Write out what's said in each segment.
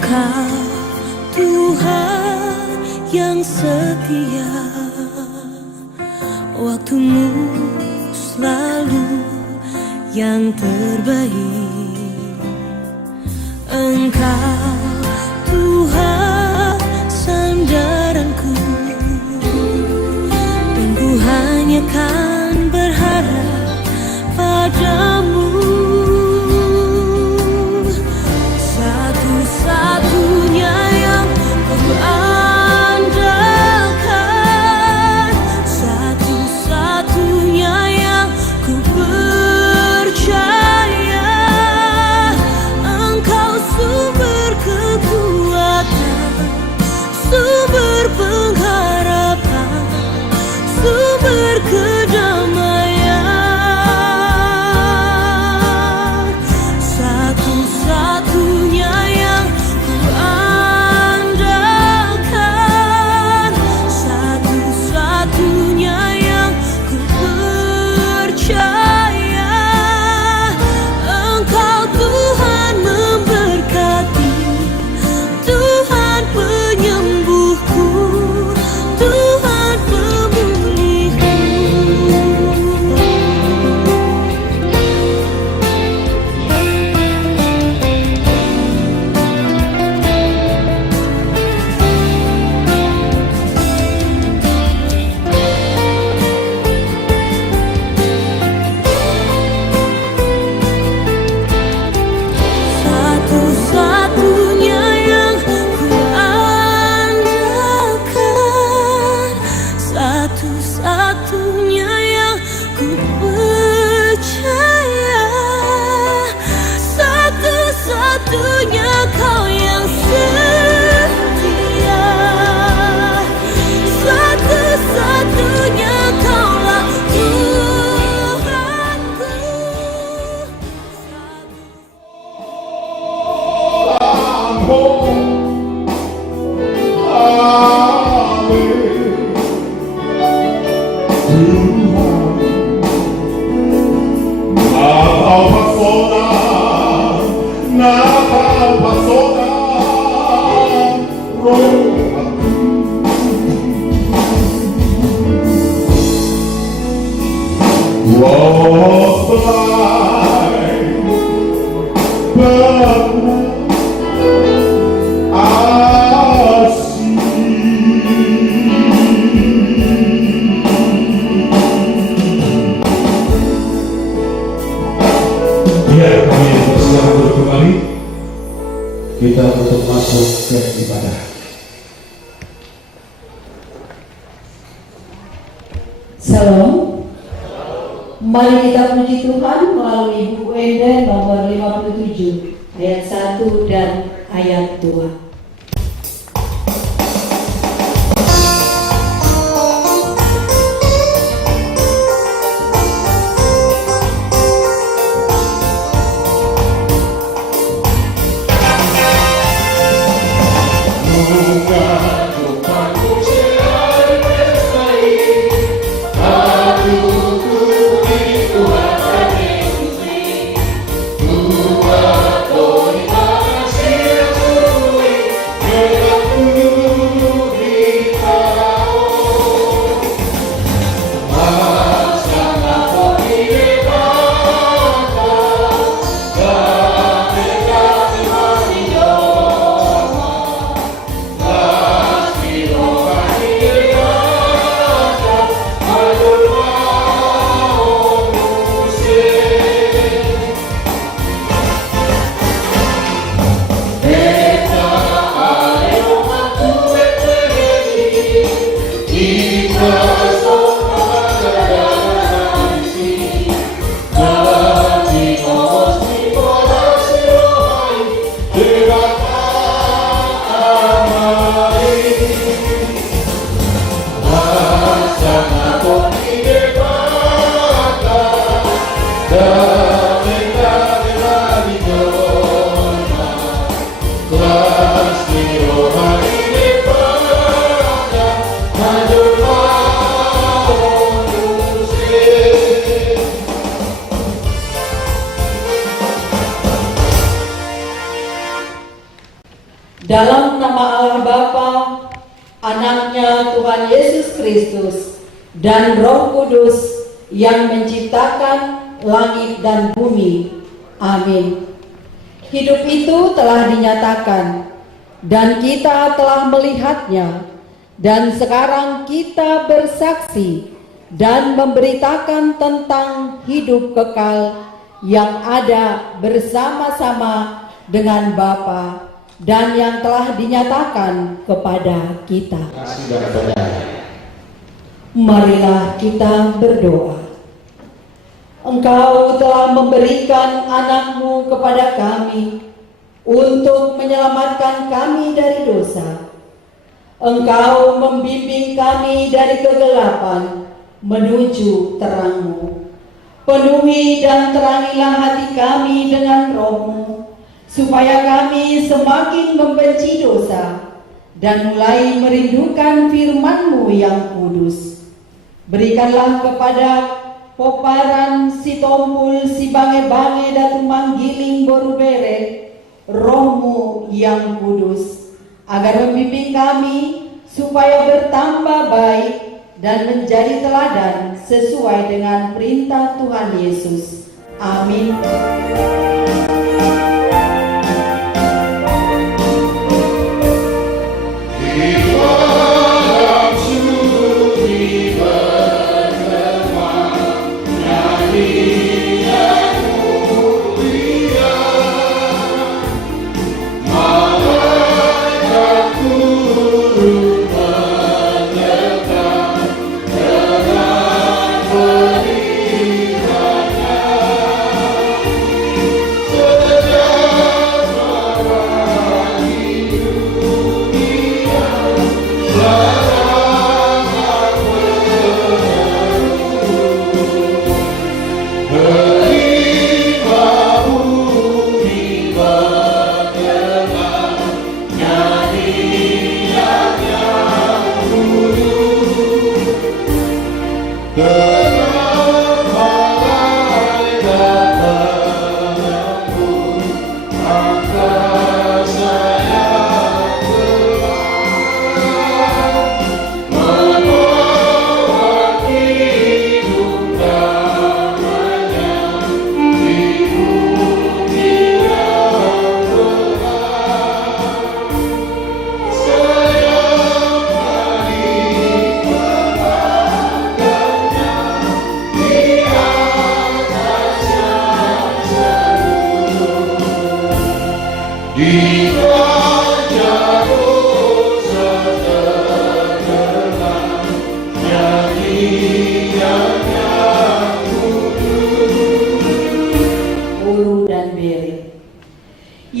Engkau Tuhan yang setia, waktumu selalu yang terbaik. Engkau Tuhan sandaranku, dan ku hanya kan berharap padamu. Satu-satunya yang ku andalkan, satu-satunya yang ku percaya. Engkau sumber kekuatan, sumber pengharapan, sumber kedamaian. Satu-satunya yang ku andalkan, satu-satunya yang ku percaya. Engkau Tuhan memberkati, Tuhan penyembuhku, Tuhan pemulihku. Satu-satunya yang ku andalkan, satu-satunya yang ku percaya. Satu-satunya Kau yang setia, satu-satunya Kaulah Tuhanku. Biar kami bersiap untuk kembali, kita untuk masuk ke ibadah. Salam. Mari kita puji Tuhan melalui buku Enden nomor 57 ayat 1 dan ayat 2. Tuhan, Dalam nama Allah Bapa, Anaknya Tuhan Yesus Kristus, dan Roh Kudus yang menciptakan langit dan bumi. Amin. Hidup itu telah dinyatakan, dan kita telah melihatnya, dan sekarang kita bersaksi dan memberitakan tentang hidup kekal yang ada bersama-sama dengan Bapa dan yang telah dinyatakan kepada kita. Marilah kita berdoa. Engkau telah memberikan anak-Mu kepada kami untuk menyelamatkan kami dari dosa. Engkau membimbing kami dari kegelapan menuju terang-Mu. Penuhi dan terangilah hati kami dengan Roh-Mu, supaya kami semakin membenci dosa dan mulai merindukan firman-Mu yang kudus. Berikanlah kepada Poparan, si Tompul, si Bange-Bange, Datu Manggiling, Borubere, Roh-Mu yang kudus, agar membimbing kami supaya bertambah baik dan menjadi teladan sesuai dengan perintah Tuhan Yesus. Amin.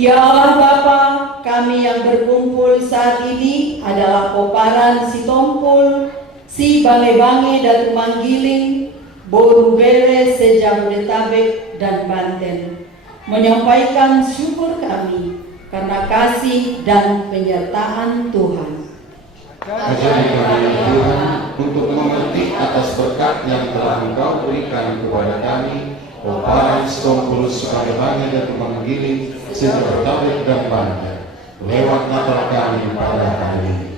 Ya Allah Bapa, kami yang berkumpul saat ini adalah Poparan, si Tompul, si Bange-Bange, Datu Manggiling, Borubere, se-Jabodetabek, dan Banten, menyampaikan syukur kami karena kasih dan penyertaan Tuhan. Ajari kami Tuhan untuk mengerti atas berkat yang telah Engkau berikan kepada kami, Poparan, si Tompul, si Bange-Bange, Datu Manggiling, se-Jabodetabek, dan Banten, lewat Natal kami pada hari ini.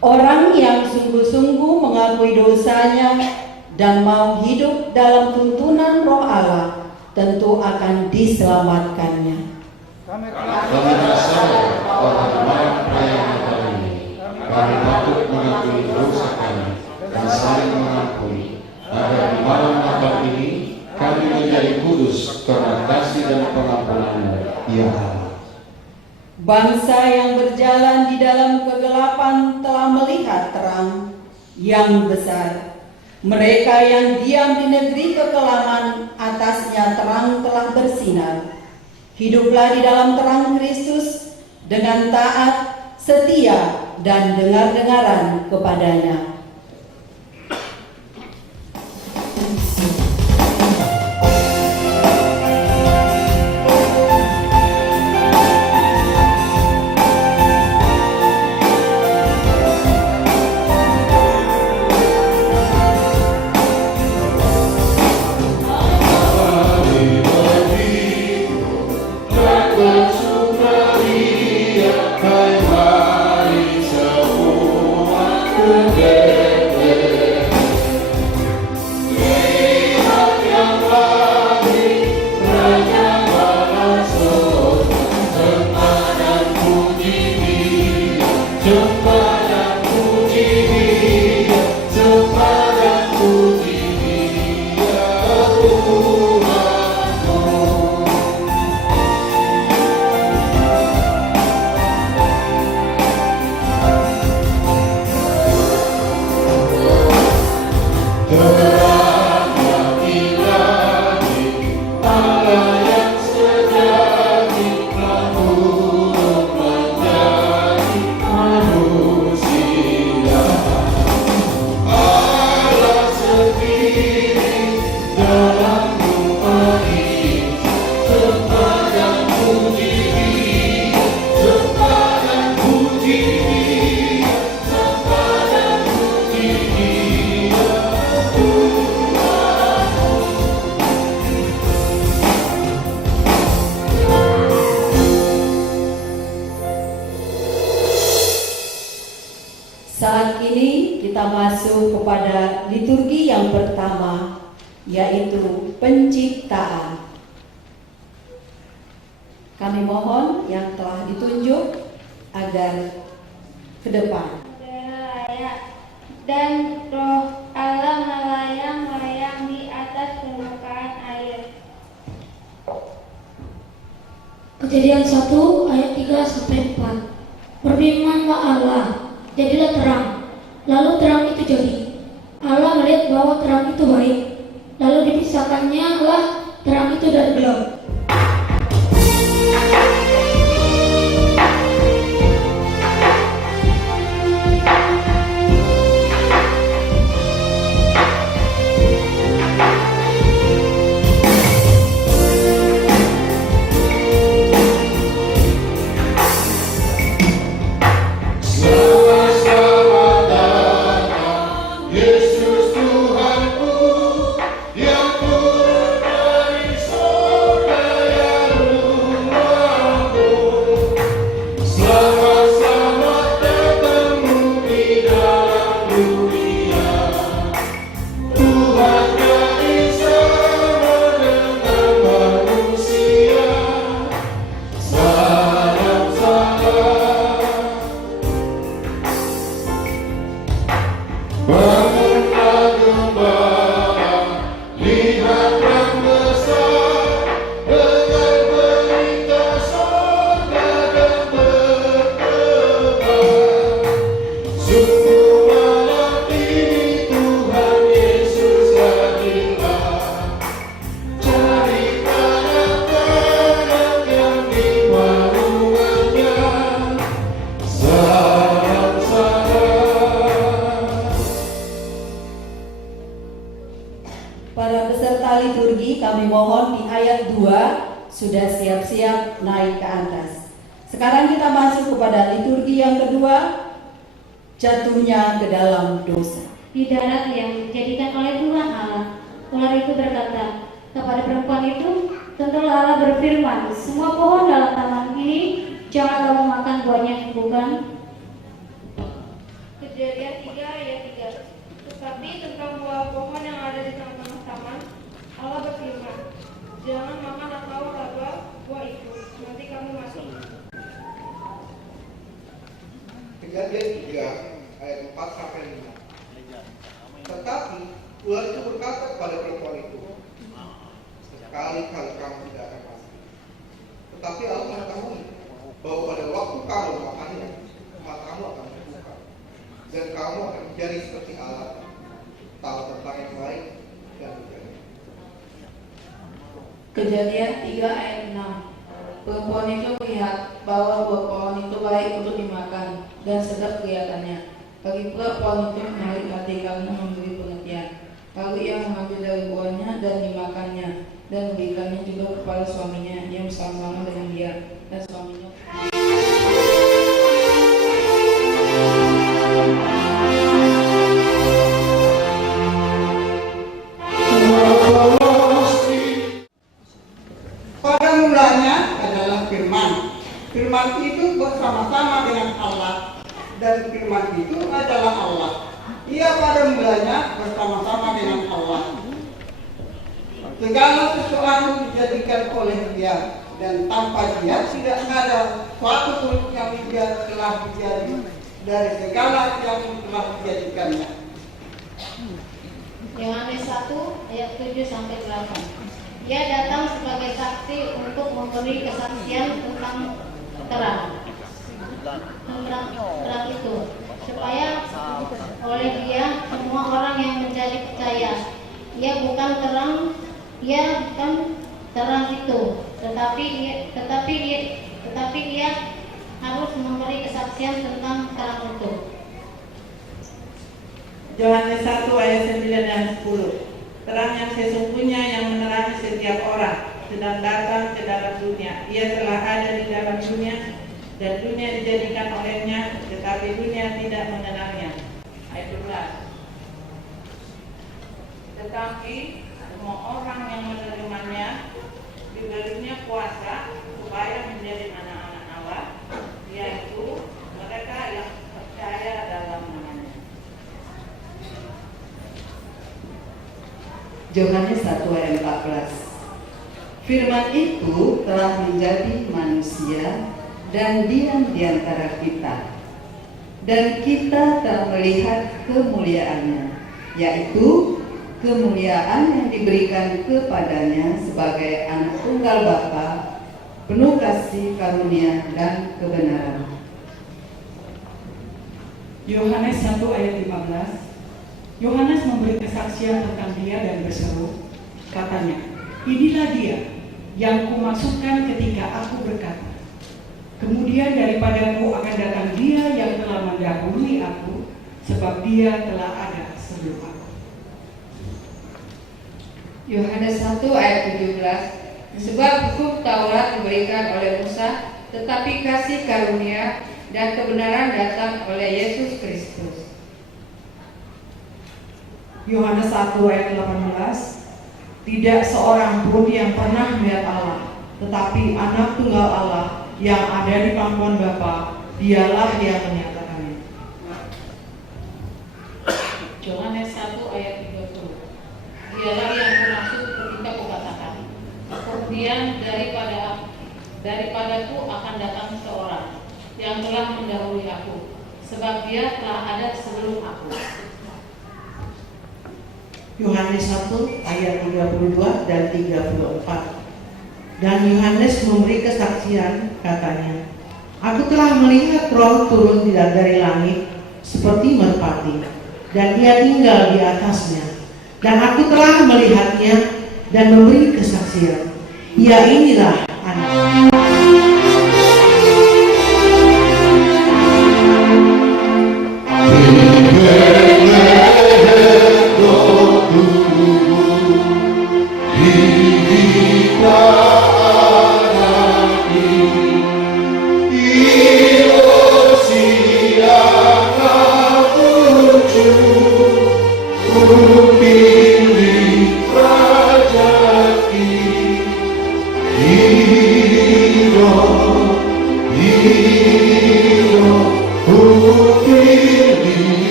Orang yang sungguh-sungguh mengakui dosanya dan mau hidup dalam tuntunan Roh Allah tentu akan diselamatkannya. Kami percaya bahwa di malam perayaan Natal ini kami patut mengakui dosa kami dan saling mengampuni, agar di malam Natal ini kami menjadi kudus karena kasih dan pengampunan-Mu, ya Allah. Bangsa yang berjalan di dalam kegelapan telah melihat terang yang besar. Mereka yang diam di negeri kekelaman, atasnya terang telah bersinar. Hiduplah di dalam terang Kristus dengan taat, setia, dan dengar-dengaran kepadanya. Bersukaria kita masuk kepada liturgi yang pertama, yaitu penciptaan. Kami mohon yang telah ditunjuk agar ke depan. Dan roh Allah melayang-layang di atas permukaan air. Kejadian 1 ayat 3-4. Berfirmanlah Allah, jadilah terang. Lalu terang itu jadi. Allah melihat bahwa terang itu baik. Lalu dipisahkannya lah terang itu dari gelap. Para peserta liturgi, kami mohon di ayat 2 sudah siap-siap naik ke atas. Sekarang kita masuk kepada liturgi yang kedua, jatuhnya ke dalam dosa. Di darat yang dijadikan oleh Tuhan Allah, ular itu berkata kepada perempuan itu, tentulah Allah berfirman, semua pohon dalam taman ini jangan kamu makan buahnya, bukan? Kejadian 3 ayat 3. Tetapi tentang buah pohon yang ada di tengah-tengah taman, Allah berfirman, jangan makan atau raba buah itu, nanti kamu mati. Kejadian 3 ayat 4-5. Tetapi ular itu berkata kepada perempuan itu, sekali-kali kamu tidak akan mati. Tetapi Allah mengetahui bahwa pada waktu kamu memakannya, matamu akan terbuka dan kamu akan menjadi seperti Allah, tahu tentang yang baik dan buruk. Kejadian 3 ayat 6. Perempuan itu melihat bahwa buah pohon itu baik untuk dimakan dan sedap kelihatannya. Bagi pula pohon itu menarik hati karena memberi pengertian. Lalu ia mengambil dari buahnya dan dimakannya dan memberikannya juga kepada suaminya yang bersama-sama dengan dia, dan suaminya pada mulanya adalah firman. Firman itu bersama-sama dengan Allah, dan firman itu adalah Allah. Ia pada mulanya bersama-sama dengan Allah. Segala sesuatu dijadikan oleh Dia, dan tanpa Dia tidak ada suatu pun yang Dia telah menjadi dari segala yang telah dijadikannya. Yohanes 1 ayat 7-8. Ia datang sebagai saksi untuk memberi kesaksian tentang terang itu, supaya oleh Dia semua orang yang menjadi percaya. Ia bukan terang itu, tetapi Ia harus memberi kesaksian tentang terang itu. Yohanes 1 ayat 9 dan 10. Terang yang sesungguhnya yang menerangi setiap orang sedang datang ke dalam dunia. Ia telah ada di dalam dunia dan dunia dijadikan olehnya, tetapi dunia tidak mengenalnya. Ayat 12. Tetapi semua orang yang menerimanya diberinya kuasa supaya menjadi anak-anak Allah, yaitu mereka yang percaya dalam namanya. Yohanes 1 ayat 14. Firman itu telah menjadi manusia dan diam di antara kita. Dan kita telah melihat kemuliaannya, yaitu kemuliaan yang diberikan kepadanya sebagai anak tunggal Bapa, penuh kasih karunia dan kebenaran. Yohanes 1 ayat 15. Yohanes memberi kesaksian tentang dia dan berseru, katanya, inilah dia yang kumaksudkan ketika aku berkata, kemudian daripadaku akan datang dia yang telah mendahului aku, sebab dia telah ada sebelum aku. Yohanes 1 ayat 17. Sebab hukum Taurat diberikan oleh Musa, tetapi kasih karunia dan kebenaran datang oleh Yesus Kristus. Yohanes 1 ayat 18. Tidak seorang pun yang pernah melihat Allah, tetapi anak tunggal Allah yang ada di pangkuan Bapa, dialah yang menyatakannya. Yohanes 1 ayat 30. Dialah yang bermaksud ketika kukatakan, kemudian daripadaku akan datang seorang yang telah mendahului aku, sebab dia telah ada sebelum aku. Yohanes 1 ayat 32 dan 34. Dan Yohanes memberi kesaksian, katanya, aku telah melihat Roh turun dari langit seperti merpati, dan ia tinggal di atasnya. Dan aku telah melihatnya dan memberi kesaksian, ia inilah anak.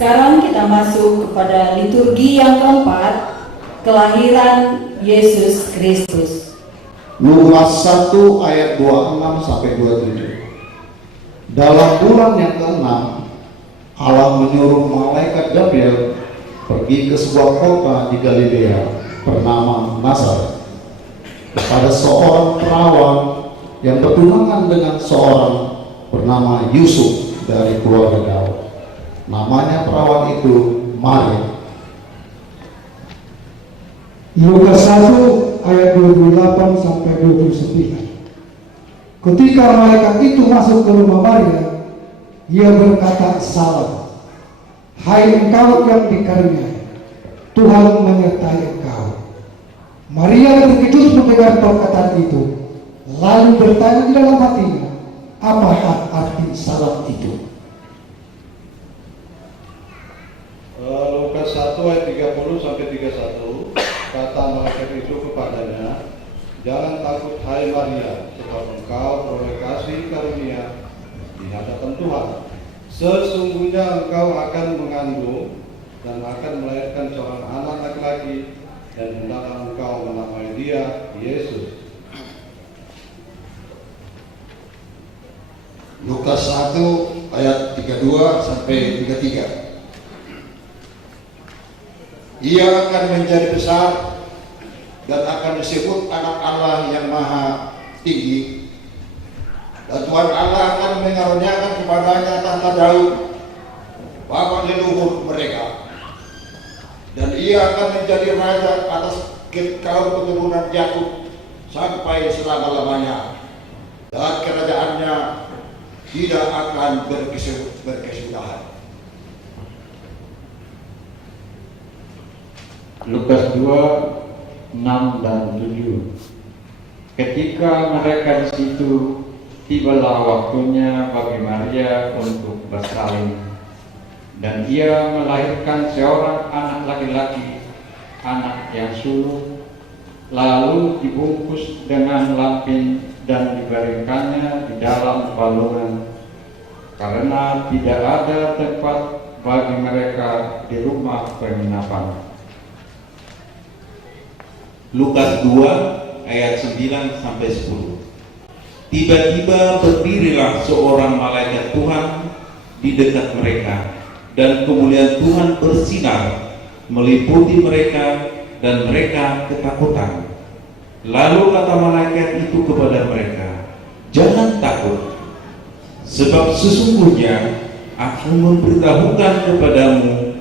Sekarang kita masuk kepada liturgi yang keempat, kelahiran Yesus Kristus. Lukas 1 ayat 26 sampai 27. Dalam bulan yang ke-6, Allah menyuruh malaikat Gabriel pergi ke sebuah kota di Galilea bernama Nazaret kepada seorang perawan yang bertunangan dengan seorang bernama Yusuf dari keluarga Daud. Namanya perawan itu Maria. Lukas 1 ayat 28 sampai 29. Ketika malaikat itu masuk ke rumah Maria, ia berkata, salam, hai engkau yang dikaruniai, Tuhan menyertai engkau. Maria terkejut mendengar perkataan itu, lalu bertanya di dalam hatinya, apakah arti salam itu? Lukas 1 ayat 30 sampai 31. Kata malaikat itu kepadanya, jangan takut hai Maria, sebab engkau beroleh kasih karunia di hadapan Tuhan. Sesungguhnya engkau akan mengandung dan akan melahirkan seorang anak laki-laki, dan hendaklah engkau menamai dia Yesus. Lukas 1 ayat 32 sampai 33. Ia akan menjadi besar dan akan disebut anak Allah yang maha tinggi, dan Tuhan Allah akan mengaruniakan kepadanya tahta Daud bapa leluhur mereka, dan ia akan menjadi raja atas kaum keturunan Yakub sampai selama-lamanya, dan kerajaannya tidak akan berkesudahan. Lukas 2, 6 dan 7. Ketika mereka di situ, tibalah waktunya bagi Maria untuk bersalin, dan ia melahirkan seorang anak laki-laki, anak yang sulung, lalu dibungkus dengan lampin dan dibaringkannya di dalam balungan, karena tidak ada tempat bagi mereka di rumah penginapan. Lukas 2 ayat 9 sampai 10. Tiba-tiba berdirilah seorang malaikat Tuhan di dekat mereka, dan kemuliaan Tuhan bersinar meliputi mereka, dan mereka ketakutan. Lalu kata malaikat itu kepada mereka, "Jangan takut, sebab sesungguhnya aku memberitahukan kepadamu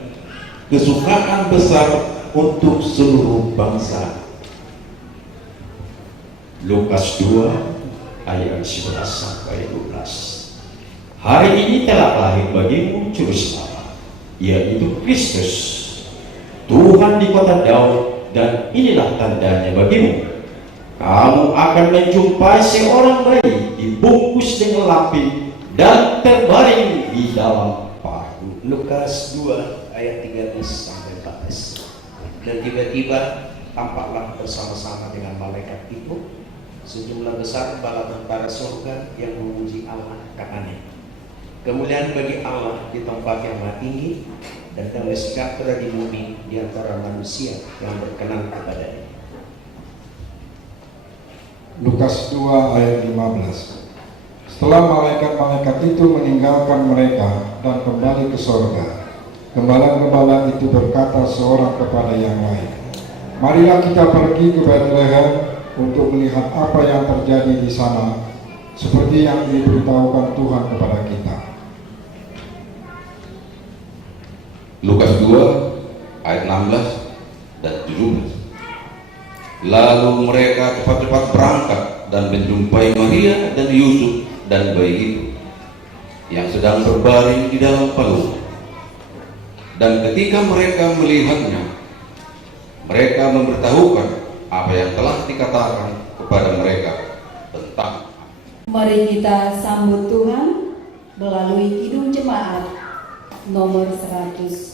kesukaan besar untuk seluruh bangsa." Lukas 2 ayat 11 sampai 12. Hari ini telah lahir bagimu juru selamat, yaitu Kristus, Tuhan di kota Daud, dan inilah tandanya bagimu. Kamu akan menjumpai seorang bayi dibungkus dengan lampin dan terbaring di dalam paru. Lukas 2 ayat 13 sampai 14. Dan tiba-tiba tampaklah bersama-sama dengan malaikat itu sejumlah besar bala tentara surga yang memuji Allah karenanya. Kemuliaan bagi Allah di tempat yang maha tinggi, dan damai sejahtera di bumi di antara manusia yang berkenan kepadanya. Lukas 2 ayat 15. Setelah malaikat-malaikat itu meninggalkan mereka dan kembali ke sorga, gembala-gembala itu berkata seorang kepada yang lain, "Marilah kita pergi ke Bethlehem untuk melihat apa yang terjadi di sana, seperti yang diberitahukan Tuhan kepada kita." Lukas 2 ayat 16 dan 17. Lalu mereka cepat-cepat berangkat dan menjumpai Maria dan Yusuf dan bayi itu yang sedang berbaring di dalam palung. Dan ketika mereka melihatnya, mereka memberitahukan apa yang telah dikatakan kepada mereka tentang. Mari kita sambut Tuhan melalui Kidung Jemaat nomor 100.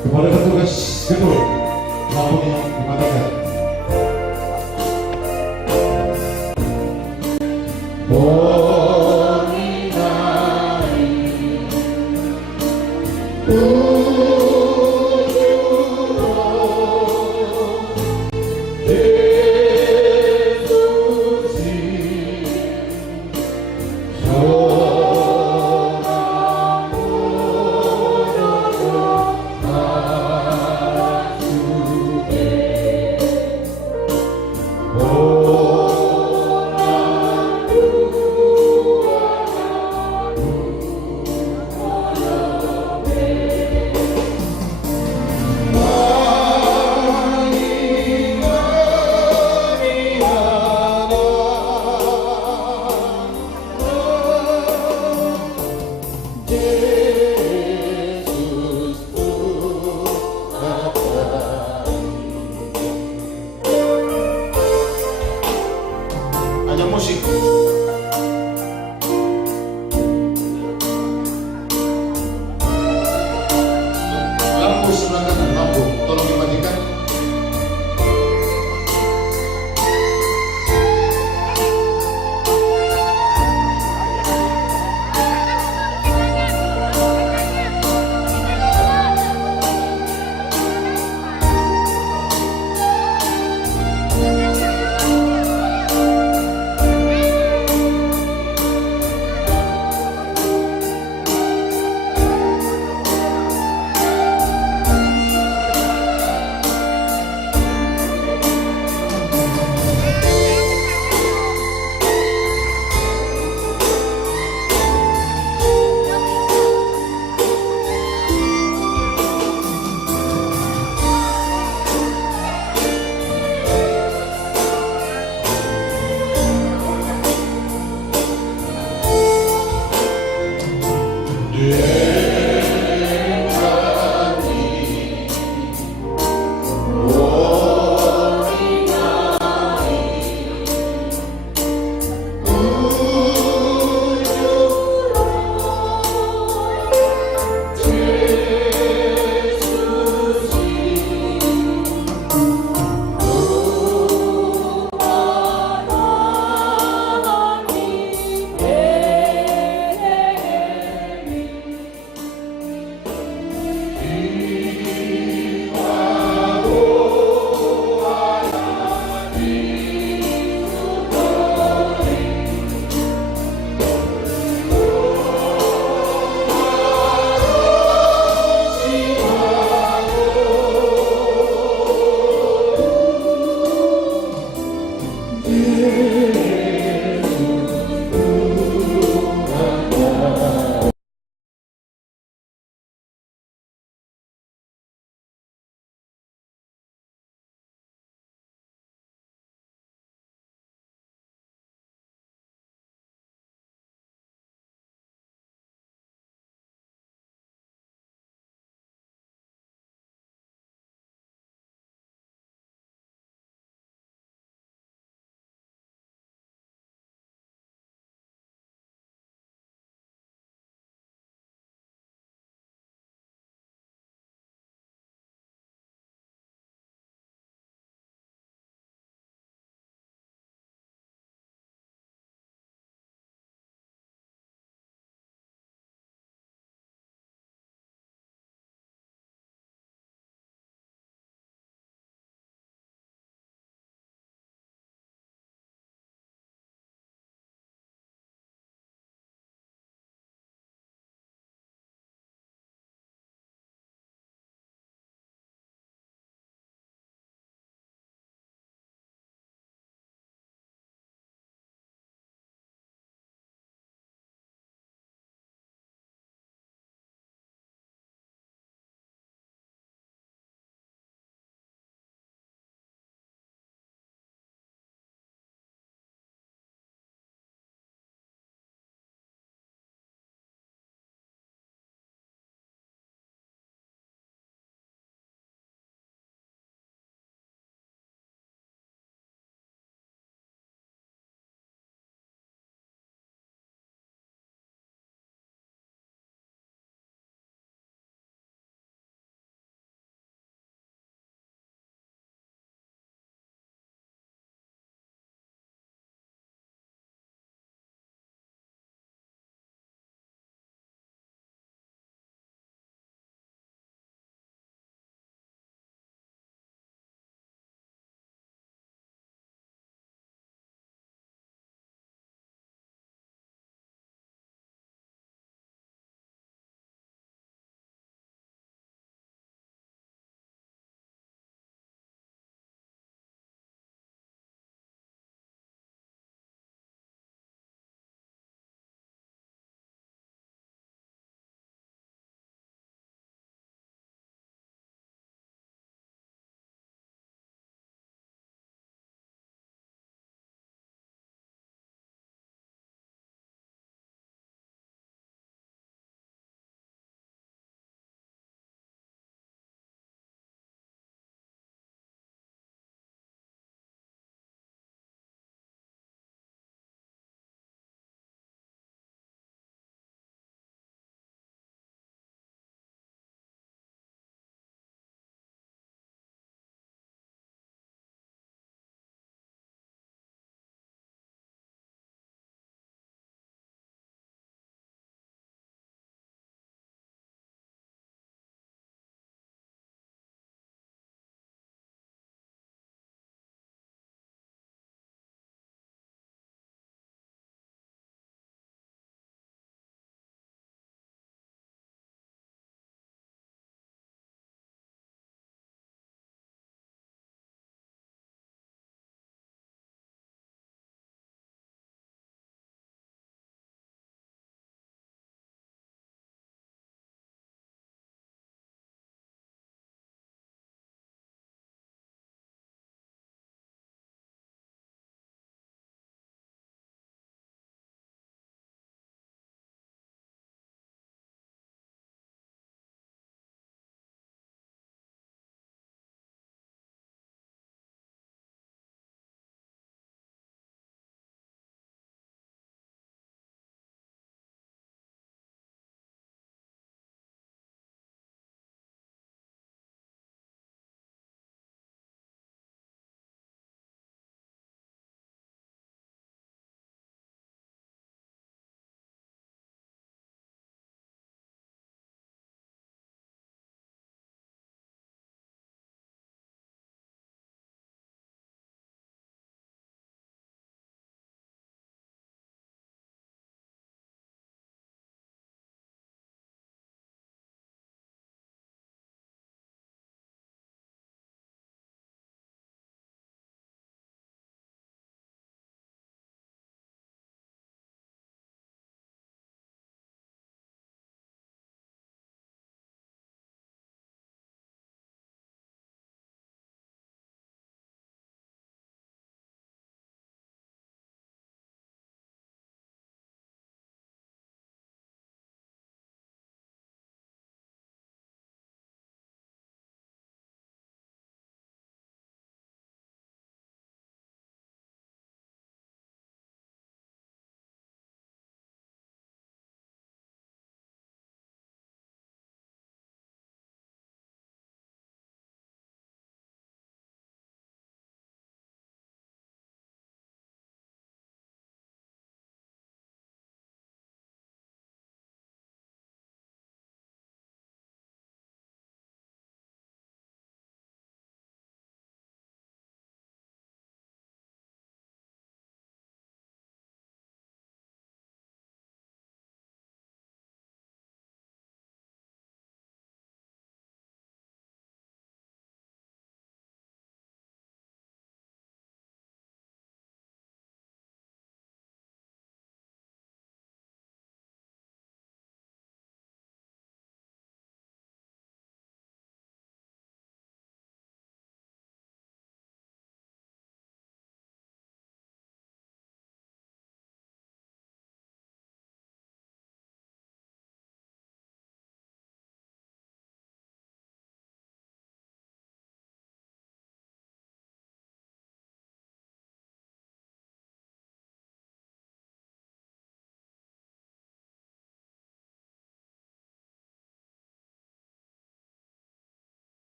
Kepada petugas gedung, lampunya dimatikan. Ada musik.